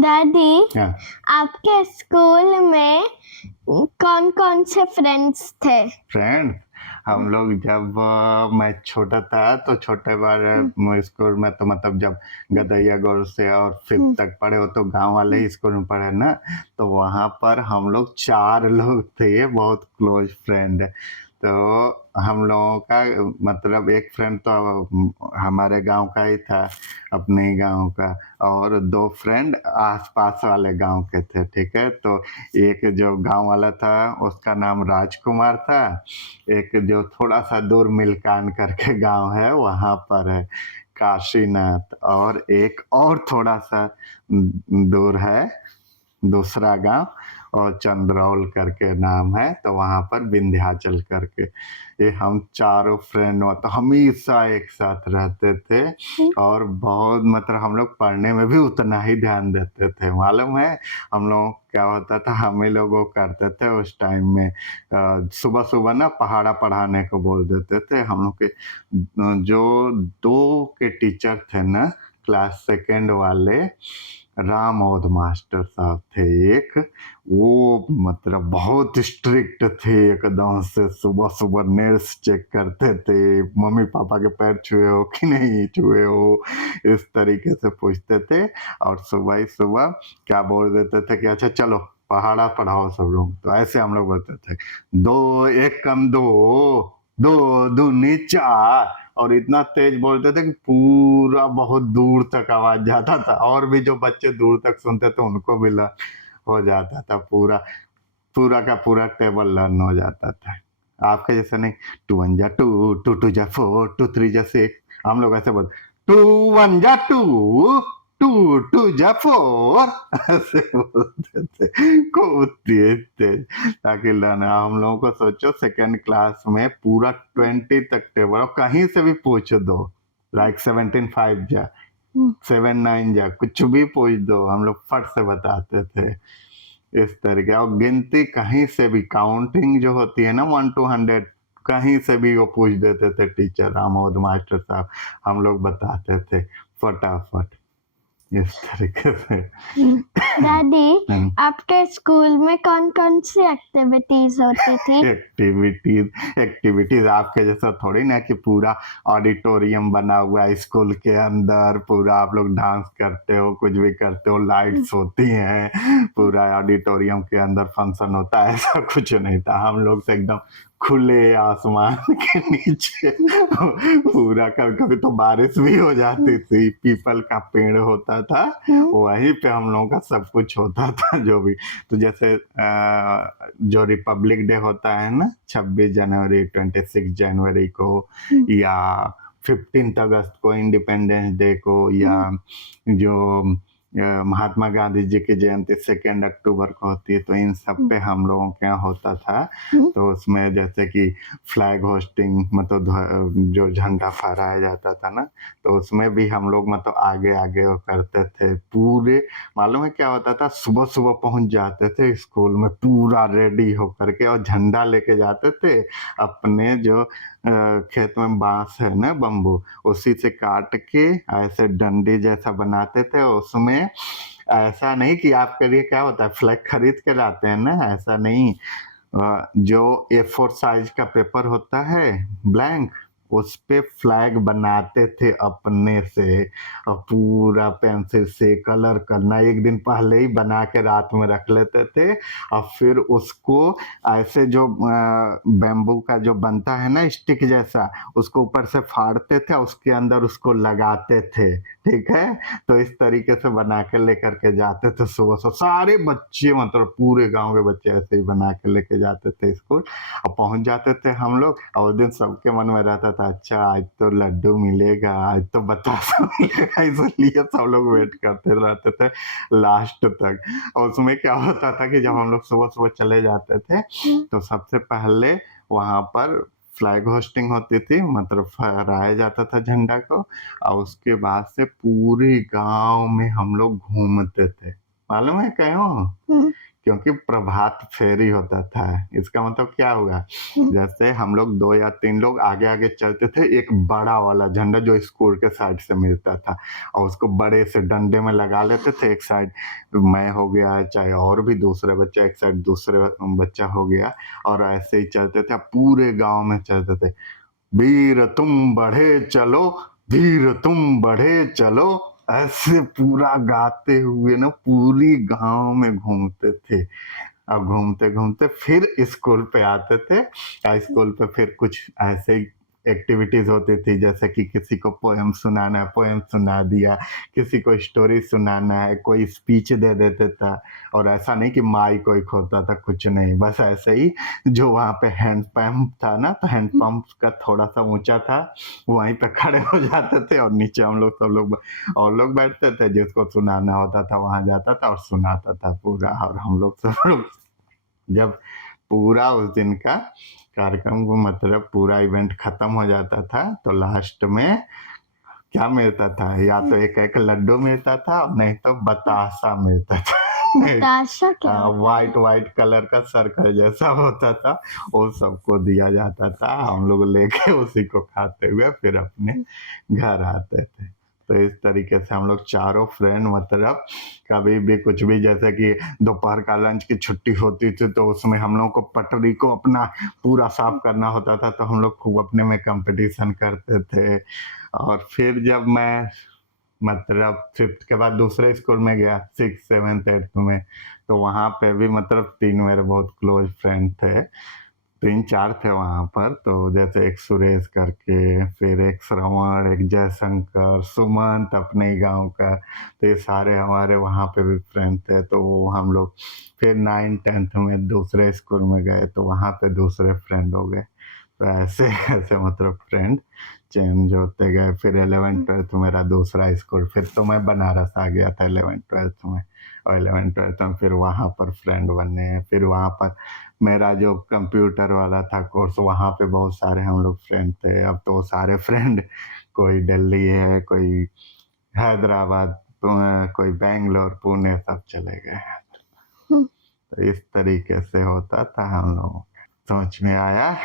दादी, हाँ आपके स्कूल में कौन कौन से फ्रेंड्स थे? फ्रेंड, हम लोग जब मैं छोटा था तो छोटे बार स्कूल में तो मतलब जब गदैया गौर से और फिफ्थ तक पढ़े हो तो गांव वाले ही स्कूल में पढ़े ना, तो वहाँ पर हम लोग 4 लोग थे बहुत क्लोज फ्रेंड। तो हम लोगों का मतलब एक फ्रेंड तो हमारे गांव का ही था, अपने ही गांव का, और 2 फ्रेंड आसपास वाले गांव के थे। ठीक है, तो एक जो गांव वाला था उसका नाम राजकुमार था, एक जो थोड़ा सा दूर मिल्कान करके गांव है वहां पर है काशीनाथ, और एक और थोड़ा सा दूर है दूसरा गांव और चंद्रौल करके नाम है, तो वहां पर विंध्याचल करके। ये हम चारों फ्रेंड तो हमेशा एक साथ रहते थे और बहुत मतलब हम लोग पढ़ने में भी उतना ही ध्यान देते थे। मालूम है हम लोग क्या होता था, हम ही लोग वो करते थे उस टाइम में, सुबह सुबह ना पहाड़ा पढ़ाने को बोल देते थे हम लोग के। जो 2 के टीचर थे ना क्लास सेकेंड वाले, राम ओध मास्टर साहब थे एक, वो मतलब बहुत स्ट्रिक्ट थे एकदम से। सुबह सुबह नेल्स चेक करते थे, मम्मी पापा के पैर छुए हो कि नहीं छुए हो, इस तरीके से पूछते थे। और सुबह ही सुबह क्या बोल देते थे कि अच्छा चलो पहाड़ा पढ़ाओ सब लोग, तो ऐसे हम लोग बोलते थे 2 1 कम 2, 2 दूनी 4, और इतना तेज बोलते थे कि पूरा बहुत दूर तक आवाज जाता था, और भी जो बच्चे दूर तक सुनते थे उनको भी हो जाता था, पूरा पूरा का पूरा टेबल लर्न हो जाता था। आपके जैसे नहीं, 2 1 जा 2, 2 2 जा 4, 2 3 जा 6, हम लोग ऐसे बोलते 2 1 जा 2, 2 2 जा 4, ऐसे बोलते थे खूब तेज तेज, ताकि लर्न। हम लोगों को सोचो सेकेंड क्लास में पूरा 20 तक टेबल, और कहीं से भी पूछ दो, लाइक 17 5 जा 7 9 जा, कुछ भी पूछ दो हम लोग फट से बताते थे इस तरीके। और गिनती कहीं से भी, काउंटिंग जो होती है ना 1 to 100, कहीं से भी वो पूछ देते थे टीचर रामोद मास्टर साहब, हम लोग बताते थे फटाफट इस तरीके से। दादी, आपके स्कूल में कौन कौन सी एक्टिविटीज होती थी? एक्टिविटीज एक्टिविटीज आपके जैसा थोड़ी ना कि पूरा ऑडिटोरियम बना हुआ है स्कूल के अंदर, पूरा आप लोग डांस करते हो कुछ भी करते हो, लाइट्स होती हैं, पूरा ऑडिटोरियम के अंदर फंक्शन होता है, ऐसा कुछ नहीं था। हम लोग तो एकदम खुले आसमान के नीचे पूरा, कभी कभी तो बारिश भी हो जाती थी, पीपल का पेड़ होता था वहीं पे हम लोगों का सब कुछ होता था जो भी। तो जैसे जो रिपब्लिक डे होता है ना 26 जनवरी 26 जनवरी को, या 15 अगस्त को इंडिपेंडेंस डे को, या जो महात्मा गांधी जी की जयंती 2 अक्टूबर को होती है, तो इन सब पे हम लोगों के यहाँ होता था। तो उसमें जैसे कि फ्लैग होस्टिंग, मतलब जो झंडा फहराया जाता था ना, तो उसमें भी हम लोग मतलब आगे आगे वो करते थे पूरे। मालूम है क्या होता था, सुबह सुबह पहुंच जाते थे स्कूल में पूरा रेडी होकर के, और झंडा लेके जाते थे अपने जो खेत में बांस है ना बम्बू, उसी से काट के ऐसे डंडी जैसा बनाते थे। उसमें ऐसा नहीं कि आपके लिए क्या होता है फ्लैग खरीद के लाते हैं ना, ऐसा नहीं, जो A4 साइज का पेपर होता है ब्लैंक, उस पे फ्लैग बनाते थे अपने से, और पूरा पेंसिल से कलर करना, एक दिन पहले ही बना के रात में रख लेते थे, और फिर उसको ऐसे जो बैम्बू का जो बनता है ना स्टिक जैसा, उसको ऊपर से फाड़ते थे, उसके अंदर उसको लगाते थे। ठीक है, तो इस तरीके से बना के लेकर के जाते थे सुबह से सारे बच्चे, मतलब पूरे गांव के बच्चे ऐसे ही बना के लेके जाते थे स्कूल, और पहुंच जाते थे हम लोग। और उस दिन सबके मन में रहता था अच्छा आज तो लड्डू मिलेगा, आज तो बतासा मिलेगा, इसलिए सब लोग वेट करते रहते थे लास्ट तक। और उसमें क्या होता था कि जब हम लोग सुबह सुबह चले जाते थे तो सबसे पहले वहां पर फ्लैग होस्टिंग होती थी, मतलब फहराया जाता था झंडा को, और उसके बाद से पूरे गांव में हम लोग घूमते थे। मालूम है कहीं हो क्योंकि प्रभात फेरी होता था। इसका मतलब क्या हुआ, जैसे हम लोग 2 या 3 लोग आगे-आगे चलते थे, एक बड़ा वाला झंडा जो स्कूल के साइड से मिलता था और उसको बड़े से डंडे में लगा लेते थे। एक साइड मैं हो गया, चाहे और भी दूसरे बच्चा, एक साइड दूसरे बच्चा हो गया और ऐसे ही चलते थे। पूरे गाँव में चलते थे, वीर तुम बढ़े चलो, वीर तुम बढ़े चलो, ऐसे पूरा गाते हुए ना पूरी गाँव में घूमते थे। अब घूमते-घूमते फिर स्कूल पे आते थे। स्कूल पे फिर कुछ ऐसे ही एक्टिविटीज़ होती थी, जैसे कि किसी को पोएम सुनाना है, पोएम सुना दिया, किसी को स्टोरी सुनाना है, कोई स्पीच दे देता था। और ऐसा नहीं कि माइक वाइक होता था, कुछ नहीं, बस ऐसे ही जो वहाँ पे हैंड पंप था ना, तो हैंड पंप का थोड़ा-सा ऊँचा था, वहीं पे खड़े हो जाते थे और नीचे हम लोग सब लोग और लोग बैठते थे। जिसको सुनाना होता था वहाँ जाता था और सुनाता था पूरा। और हम लोग सब लोग जब पूरा उस दिन का कार्यक्रम को मतलब पूरा इवेंट खत्म हो जाता था, तो लास्ट में क्या मिलता था, या तो एक-एक लड्डू मिलता था, नहीं तो बतासा मिलता था। बताशा क्या होता है? व्हाइट कलर का सर्कल जैसा होता था, वो सबको दिया जाता था। हम लोग लेके उसी को खाते हुए फिर अपने घर आते थे। तो इस तरीके से हम लोग चारों फ्रेंड मतलब कभी भी कुछ भी, जैसे कि दोपहर का लंच की छुट्टी होती थी, तो उसमें हम लोग को पटरी को अपना पूरा साफ करना होता था, तो हम लोग खूब अपने में कंपटीशन करते थे। और फिर जब मैं मतलब 5th के बाद दूसरे स्कूल में गया, 6th, 7th, 8th में, तो वहाँ पे भी मतलब 3 मेरे बहुत क्लोज़ फ्रेंड थे। 3-4 थे वहाँ पर, तो जैसे एक सुरेश करके, फिर एक श्रवण, एक जयशंकर, सुमंत अपने ही गाँव का, तो ये सारे हमारे वहाँ पे भी फ्रेंड थे। तो वो हम लोग फिर 9th-10th में दूसरे स्कूल में गए, तो वहाँ पे दूसरे फ्रेंड हो गए। तो ऐसे ऐसे मतलब फ्रेंड चेंज होते गए। फिर 11th-12th मेरा दूसरा स्कूल, फिर तो मैं बनारस आ गया था 11th-12th में, और 11th-12th में फिर वहाँ पर फ्रेंड बने। फिर वहाँ पर मेरा जो कंप्यूटर वाला था कोर्स, वहाँ पे बहुत सारे हम लोग फ्रेंड थे। अब तो सारे फ्रेंड कोई दिल्ली है, कोई हैदराबाद, कोई बैंगलोर, पुणे, सब चले गए हैं। हम्म, तो इस तरीके से होता था हम लोगों का। समझ में आया?